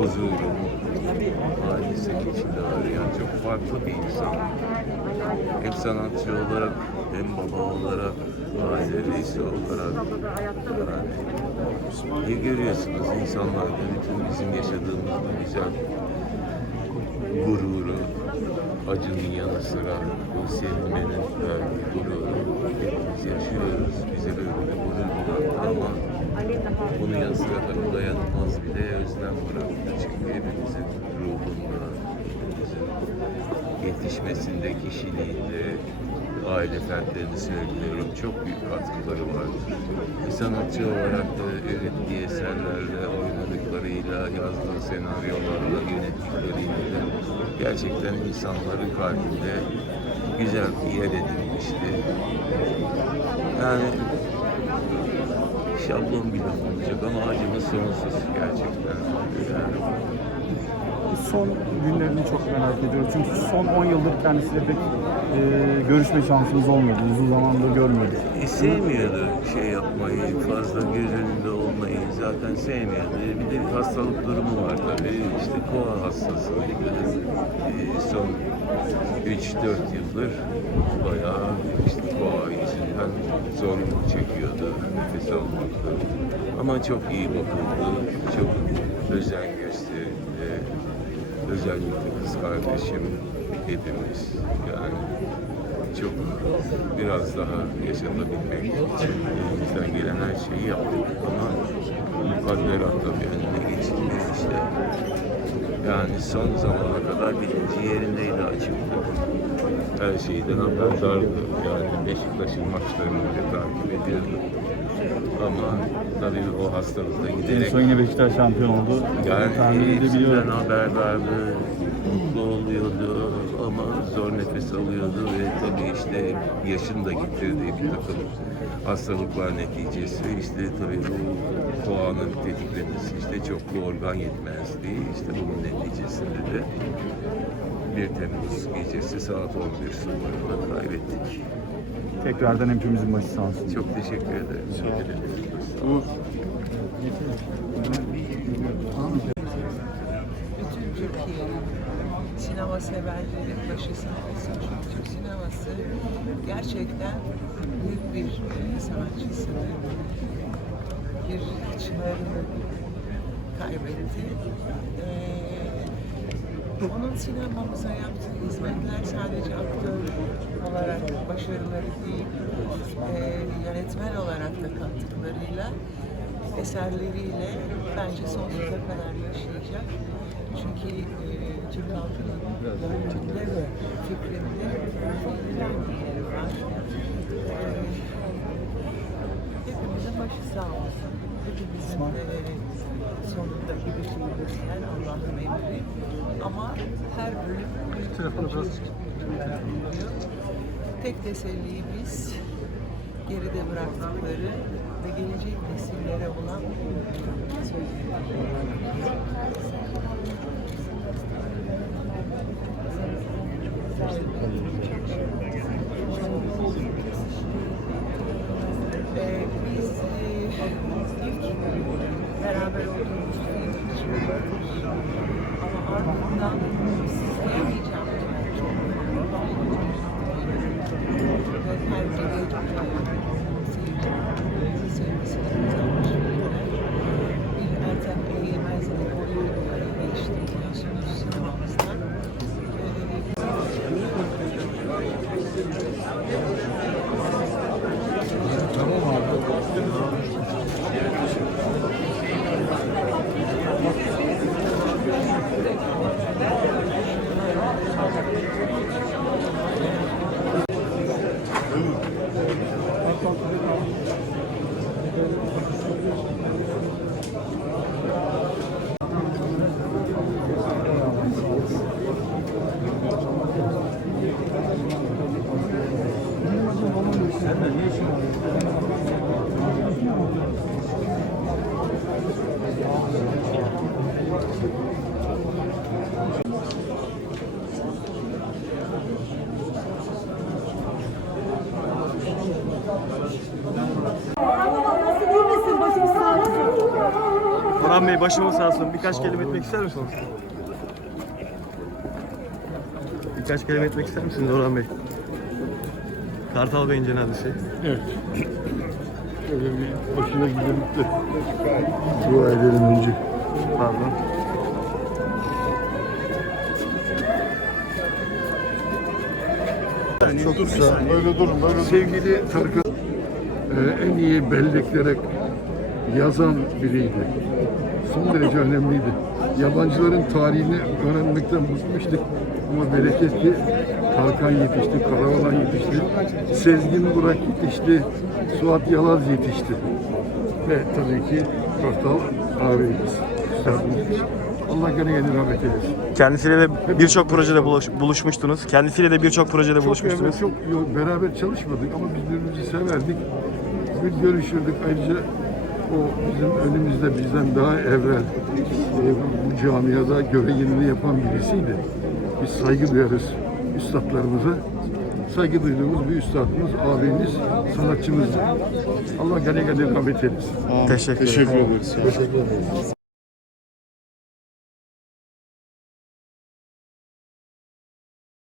huzurunu, ailesinin içinde arayan çok farklı bir insan. Hem sanatçı olarak hem baba olarak, aile reisi olarak. Yani, iyi görüyorsunuz insanlarda bütün bizim yaşadığımız bu güzel gururu, acının yanı sıra bu sevinmenin verdiği gururu hepimiz yaşıyoruz. Bize böyle bir gurur bıraktı ama yanı sıra tabii dayanılmaz bir de özlem bıraktı. Çünkü hepimizin ruhunda, hepimizin yetişmesinde, kişiliğinde, aile fertlerini söylüyorum çok büyük katkıları vardır. Bir sanatçı olarak da ürettiği eserlerle, oynadıklarıyla, yazdığı senaryolarla, yönettikleriyle de gerçekten insanların kalbinde güzel bir yer edinmişti. Yani şablon bile olacak ama acımız sonsuz gerçekten. Yani Son günlerini çok merak ediyoruz. Çünkü son 10 yıldır kendisiyle pek görüşme şansımız olmadı. Uzun zamandır görmüyoruz. E, sevmiyordu şey yapmayı, fazla göz önünde olmayı zaten sevmiyordu. Bir de bir hastalık durumu var tabii. İşte koa hastasıydı. E, son 3-4 yıldır bayağı işte koa yüzünden zorluk çekiyordu nefes almakta. Ama çok iyi bakıldı, çok özen gösterildi. Özellikle kız kardeşim hepimiz yani çok biraz daha yaşatabilmek için elimizden gelen her şeyi yaptık ama mukadderat tabii önüne geçilmiyor işte. Yani son zamana kadar birinci yerindeydi açıkta. Her şeyden haberdardı. Yani Beşiktaş'ın maçlarını bile takip ediyordu. Ama tabii o hastalıkta En giderek son yine Beşiktaş şampiyon oldu. yani Tahmin edebiliyorum. haberdardı, mutlu oluyordu ama zor nefes alıyordu ve tabii işte yaşın da getirdiği bir takım hastalıklar neticesi işte tabii bu koanın tetiklemesi işte çoklu organ yetmezliği işte bunun neticesinde de 1 Temmuz gecesi saat 11 sularında kaybettik. Tekrardan hepimizin başı sağ olsun. Çok teşekkür ederim. Bu bütün Türkiye'nin sinema severlerin başı sağ olsun. Çünkü Türk sineması gerçekten büyük bir e, sanatçısını, bir çınarını kaybetti. Ee, onun sinemamıza yaptığı hizmetler sadece aktör olarak başarıları değil, e, yönetmen olarak da kattıklarıyla, eserleriyle bence sonsuza kadar yaşayacak. Çünkü e, Türk halkının gönlünde ve fikrinde muhteşem bir yeri var. E, hepimizin başı sağ olsun. Hepimizin de sonunda bir şey bekleyen Allah'ın emri. Ama her bölüm bir çocuk oluyor. Tek tesellimiz geride bıraktıkları ve gelecek nesillere olan Ee, Thank you. Orhan Bey başımız sağ olsun. Birkaç kelime etmek ister misiniz? Birkaç kelime etmek ister misiniz Orhan Bey? Kartal Bey'in cenazesi. Evet. Bir başına gidelim de dua edelim önce. Pardon. Çok güzel. Böyle durun, böyle Sevgili Tarkan e, en iyi belleklerek yazan biriydi. Son derece önemliydi. Yabancıların tarihini öğrenmekten bıkmıştık. Ama bereket ki Tarkan yetişti, Karavalan yetişti, Sezgin Burak yetişti, Suat Yalaz yetişti. Ve tabii ki Kartal ağabeyimiz. Üstadımız. Allah gani gani rahmet eylesin. Kendisiyle de birçok projede buluş- buluşmuştunuz. Kendisiyle de birçok projede Çok buluşmuştunuz. evet, çok beraber çalışmadık ama biz birbirimizi severdik. Bir görüşürdük. Ayrıca o bizim önümüzde bizden daha evvel e, bu camiada görevini yapan birisiydi. Biz saygı duyarız üstadlarımıza. Saygı duyduğumuz bir üstadımız, abimiz, sanatçımızdı. Allah gani gani rahmet eylesin. Teşekkür ederim. ederiz.